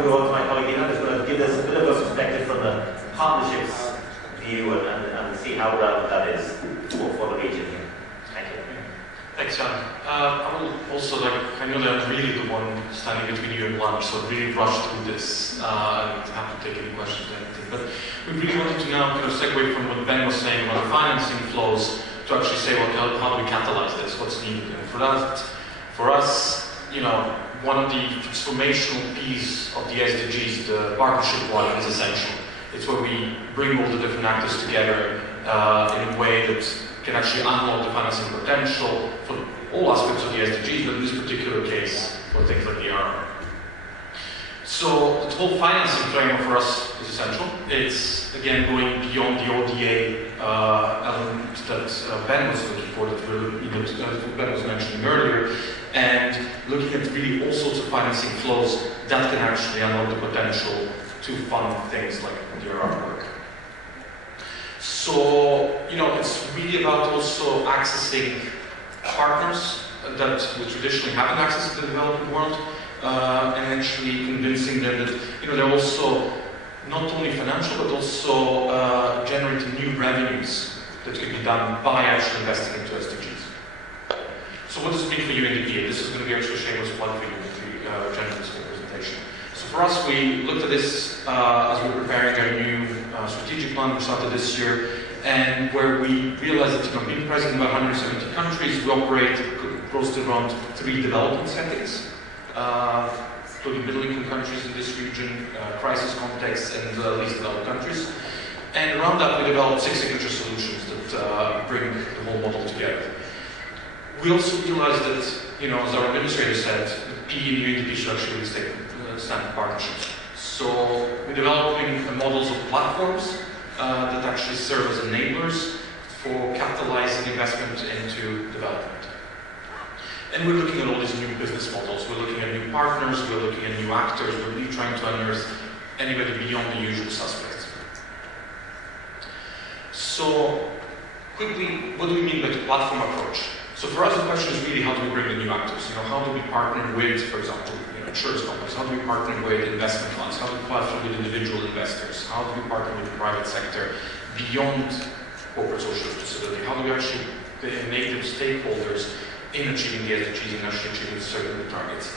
move on to my colleague Ina, who's going to give us a bit of a perspective from the partnerships view and see how relevant that is for the region here. Thank you. Thanks, Jan. I will also, I know that I'm really the one standing between you and lunch, so really rush through this and happy to take any questions or anything. But we really wanted to now kind of segue from what Ben was saying about the financing flows to actually say, well, how do we catalyze this? What's needed? And for us, one of the transformational pieces of the SDGs, the partnership one, is essential. It's where we bring all the different actors together in a way that can actually unlock the financing potential for all aspects of the SDGs, but in this particular case, for things like DRR. So the whole financing framework for us is essential. It's, again, going beyond the ODA element that Ben was looking for, that Ben was mentioning earlier, and looking at really all sorts of financing flows that can actually unlock the potential to fund things like DRR work. So, it's really about also accessing partners that we traditionally haven't accessed in the developing world, and actually convincing them that, they're also not only financial, but also generating new revenues that can be done by actually investing into SDGs. So what does it mean for UNDP? This is going to be actually a shameless plug for UNDP, generally this whole presentation. So for us, we looked at this as we were preparing our new strategic plan we started this year, and where we realized that being present in about 170 countries, we operate close to around 3 development settings, including middle-income countries in this region, crisis contexts, and least developed countries. And around that, we developed 6 signature solutions that bring the whole model together. We also realized that, as our administrator said, PE and UNDP should actually stand for partnerships. So we're developing models of platforms that actually serve as enablers for capitalizing investment into development. And we're looking at all these new business models. We're looking at new partners, we're looking at new actors, we're really trying to unearth anybody beyond the usual suspects. So, quickly, what do we mean by the platform approach? So for us, the question is really, how do we bring the new actors? How do we partner with, for example, insurance companies? How do we partner with investment funds? How do we partner with individual investors? How do we partner with the private sector beyond corporate social responsibility? How do we actually make them stakeholders in achieving the SDGs and actually achieving certain targets?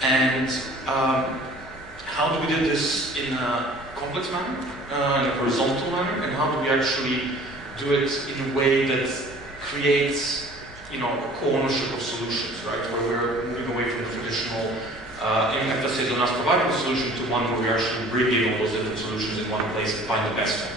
And how do we do this in a complex manner, in a horizontal manner, and how do we actually do it in a way that creates co-ownership of solutions, right? Where we're moving away from the traditional emphasis on us providing a solution to one where we actually bring in all those different solutions in one place and find the best one.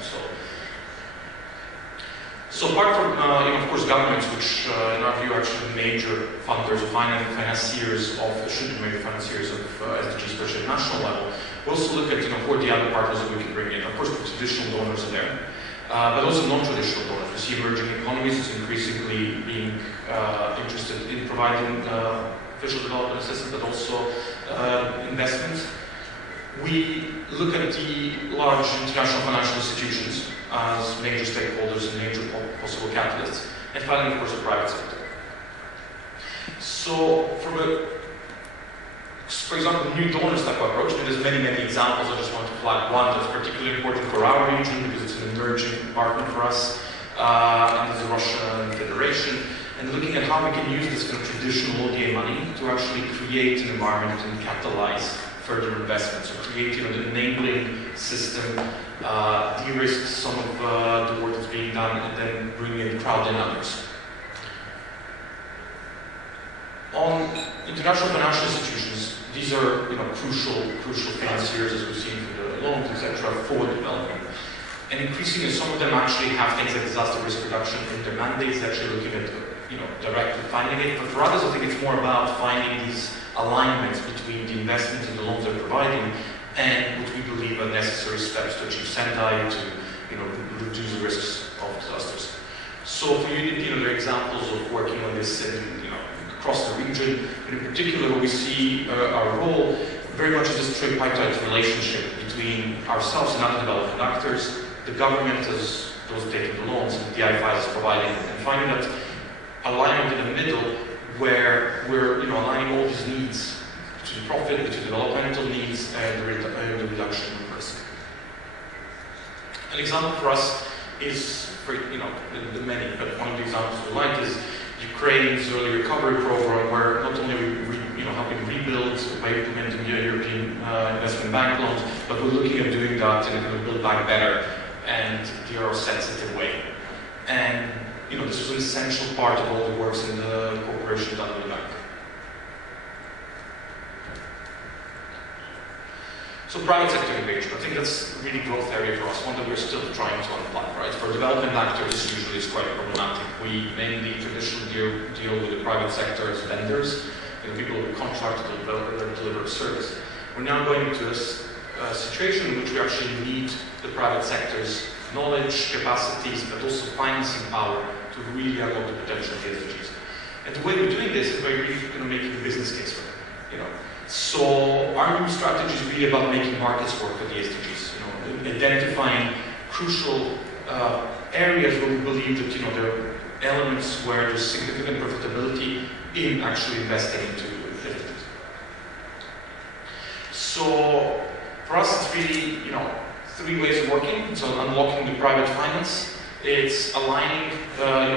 So apart from, of course, governments, which in our view are actually major funders, financiers of, should be major financiers of SDGs, especially at national level, we also look at, who are the other partners that we can bring in. Of course, the traditional donors are there, but also non-traditional donors. We see emerging economies as increasingly being interested in providing official development assistance, but also investments. We look at the large international financial institutions as major stakeholders and major possible capitalists, and finally, of course, the private sector. So, for example, new donors type of approach, and there's many examples. I just want to flag one that's particularly important for our region because it's an emerging partner for us, and it's the Russian Federation, and looking at how we can use this kind of traditional ODA money to actually create an environment and capitalize further investments, so create an enabling system, de-risk some of the work that's being done, and then bring in, crowd in others. On international financial institutions, these are crucial financiers, as we've seen for the loans, etc., for development. And increasingly, some of them actually have things like disaster risk reduction in their mandates, actually looking at directly funding it. But for others, I think it's more about finding these alignments between the investments and the loans they're providing and what we believe are necessary steps to achieve Sendai, to reduce the risks of disasters. So for UNDP, there are examples of working on this across the region. But in particular, we see our role very much as this tripartite relationship between ourselves and other development actors, the government as those taking the loans, and the DIFIs as providing, and finding that alignment in the middle where we're aligning all these needs between profit, between developmental needs, and the reduction of risk. An example for us is, the many, but one of the examples we like is Ukraine's early recovery program, where not only we helping rebuild by implementing the European investment bank loans, but we're looking at doing that in a kind of build back better and DRR sensitive way. And this was an essential part of all the works in the cooperation done with the bank. So private sector engagement, I think that's a really growth area for us, one that we're still trying to unplug, right? For development actors, usually it's quite problematic. We mainly traditionally deal with the private sector as vendors, people who contract to deliver a service. We're now going into a situation in which we actually need the private sector's knowledge, capacities, but also financing power to really unlock the potential of the SDGs. And the way we're doing this is by really making a business case for it. So our new strategy is really about making markets work for the SDGs. Identifying crucial areas where we believe that there are elements where there's significant profitability in actually investing into SDGs. So for us, it's really three ways of working. So unlocking the private finance. It's aligning,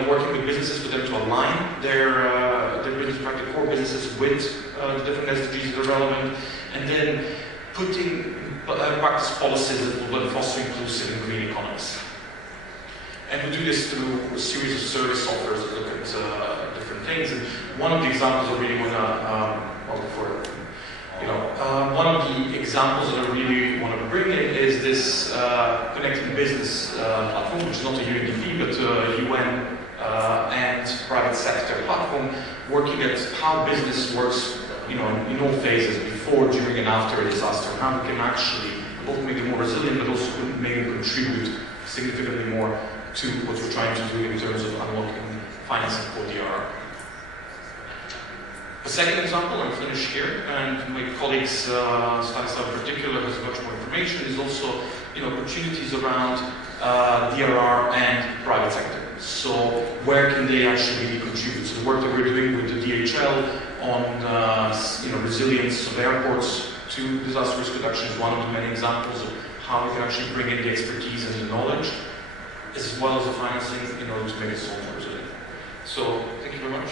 working with businesses for them to align their business practice, core businesses with the different SDGs that are relevant, and then putting practice policies that will foster inclusive and green economies. And we do this through a series of service offers that look at different things. And one of the examples I really want to, one of the examples that I really want to bring in is this connecting business platform, which is not a UNDP, but a UN and private sector platform, working at how business works, in all phases, before, during, and after a disaster, and how we can actually both make them more resilient, but also make them contribute significantly more to what we're trying to do in terms of unlocking financing for DRR. The second example, I'm finished here, and my colleagues, Stanislav in particular, has much more information, is also opportunities around DRR and private sector. So where can they actually really contribute? So the work that we're doing with the DHL on resilience of airports to disaster risk reduction is one of the many examples of how we can actually bring in the expertise and the knowledge, as well as the financing, in order to make it so more resilient. So thank you very much.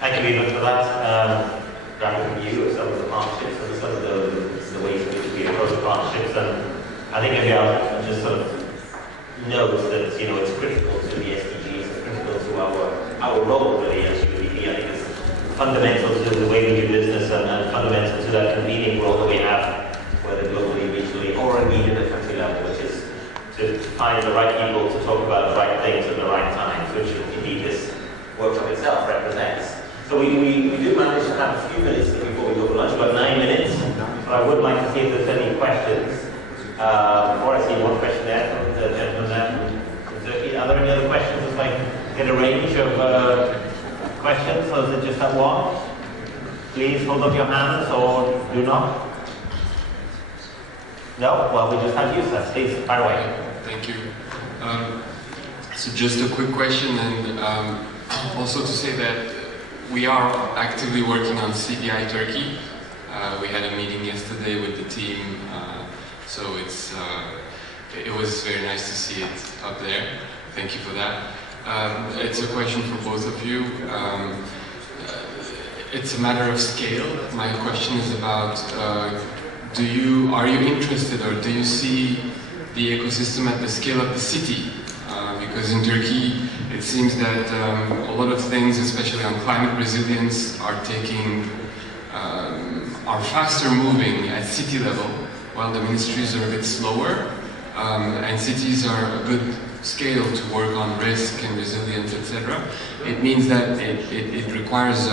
Thank you very much for that rapid review of some of the partnerships and some of the ways in which we approach partnerships. And I think maybe I'll just sort of note that it's critical to the SDGs, it's critical to our role really as UNDP. I think it's fundamental to the way we do business and fundamental to that convening role that we have, whether globally, regionally, or indeed at the country level, which is to find the right people to talk about the right things at the right times, which indeed this workshop itself represents. So we do manage to have a few minutes before we go for lunch, about 9 minutes. But I would like to see if there's any questions. Before I see one question there from the gentleman there from Turkey. Are there any other questions? If I get a range of questions, or is it just that one? Please hold up your hands or do not. No? Well, we just have you, sir. Please, fire away. Thank you. So just a quick question, and also to say that we are actively working on CBI Turkey. We had a meeting yesterday with the team, so it was very nice to see it up there. Thank you for that. It's a question for both of you. It's a matter of scale. My question is about, are you interested, or do you see the ecosystem at the scale of the city? Because in Turkey, it seems that a lot of things, especially on climate resilience, are faster moving at city level, while the ministries are a bit slower, and cities are a good scale to work on risk and resilience, etc. It means that it requires,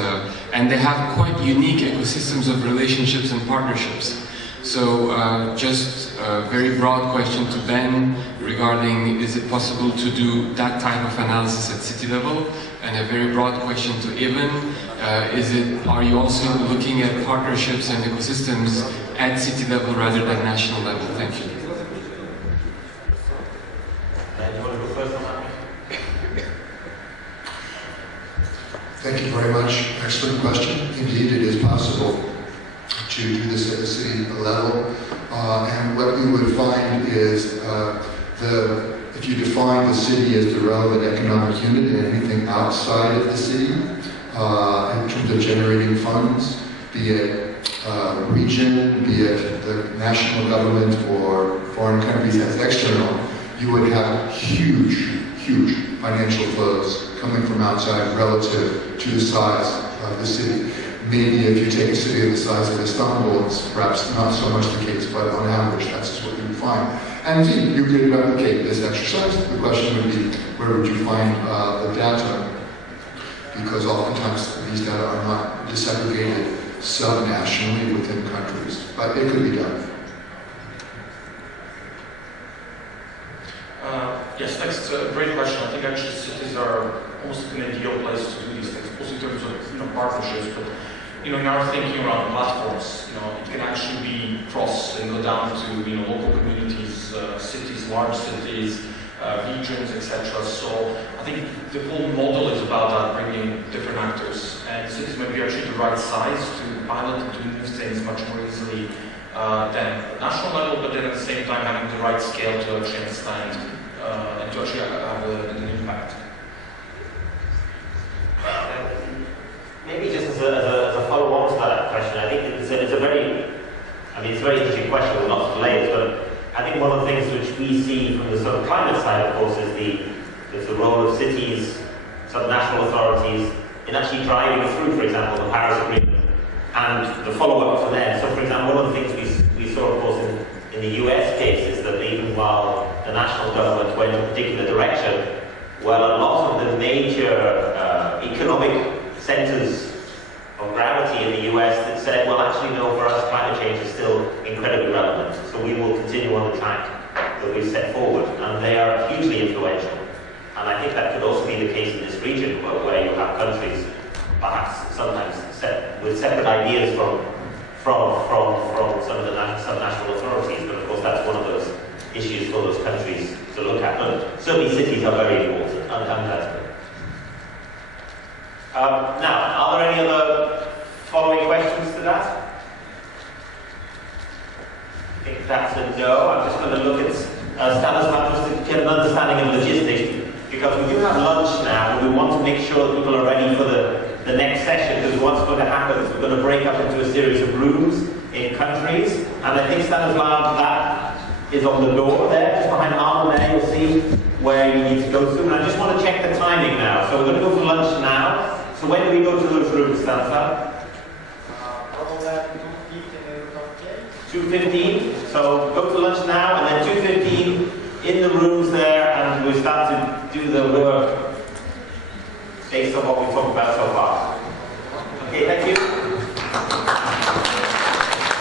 and they have quite unique ecosystems of relationships and partnerships. So just a very broad question to Ben regarding, is it possible to do that type of analysis at city level? And a very broad question to Ivan, are you also looking at partnerships and ecosystems at city level rather than national level? Thank you. Thank you very much. Excellent question. Indeed, it is possible to do this at the city level. And what you would find is if you define the city as the relevant economic unit and anything outside of the city, in terms of generating funds, be it region, be it the national government or foreign countries as external, you would have huge financial flows coming from outside relative to the size of the city. Maybe if you take a city of the size of Istanbul, it's perhaps not so much the case, but on average, that's what you would find. And indeed, you could replicate this exercise. The question would be, where would you find the data? Because oftentimes these data are not disaggregated sub-nationally within countries, but it could be done. Yes, thanks. Great question. I think actually cities are almost an ideal place to do these things, also in terms of partnerships. But in our thinking around platforms, it can actually be cross and go down to local communities, cities, large cities, regions, etc. So I think the whole model is about that, bringing different actors, and cities might be actually the right size to pilot and do these things much more easily than at the national level, but then at the same time having the right scale to actually understand and to actually have an impact. Maybe just as a follow-on to that question, I think it's a very interesting question with lots of layers, but I think one of the things which we see from the sort of climate side, of course, is the role of cities, subnational authorities, in actually driving through, for example, the Paris Agreement and the follow-up to there. So, for example, one of the things we saw, of course, in the US case is that even while the national government went in a particular direction, well, a lot of the major economic centers of gravity in the US that said, well, actually, no, for us, climate change is still incredibly relevant, so we will continue on the track that we've set forward, and they are hugely influential. And I think that could also be the case in this region, where you have countries, perhaps sometimes with separate ideas from some of the subnational authorities, but of course that's one of those issues for those countries to look at. But certainly cities are very important, and that's good. Now, are there any other following questions to that? I think that's a no. I'm just going to look at Stanislav just to get an understanding of logistics, because we do have lunch now, and we want to make sure that people are ready for the next session, because what's going to happen is we're going to break up into a series of rooms in countries, and I think Stanislav, that is on the door there, just behind Arnold there, you'll see where you need to go to. And I just want to check the timing now. So we're going to go for lunch now. So when do we go to those rooms, Stanislav? Probably at 2:15. 2:15. So go to lunch now, and then 2:15 in the rooms there, and we start to do the work based on what we've talked about so far. Okay, thank you.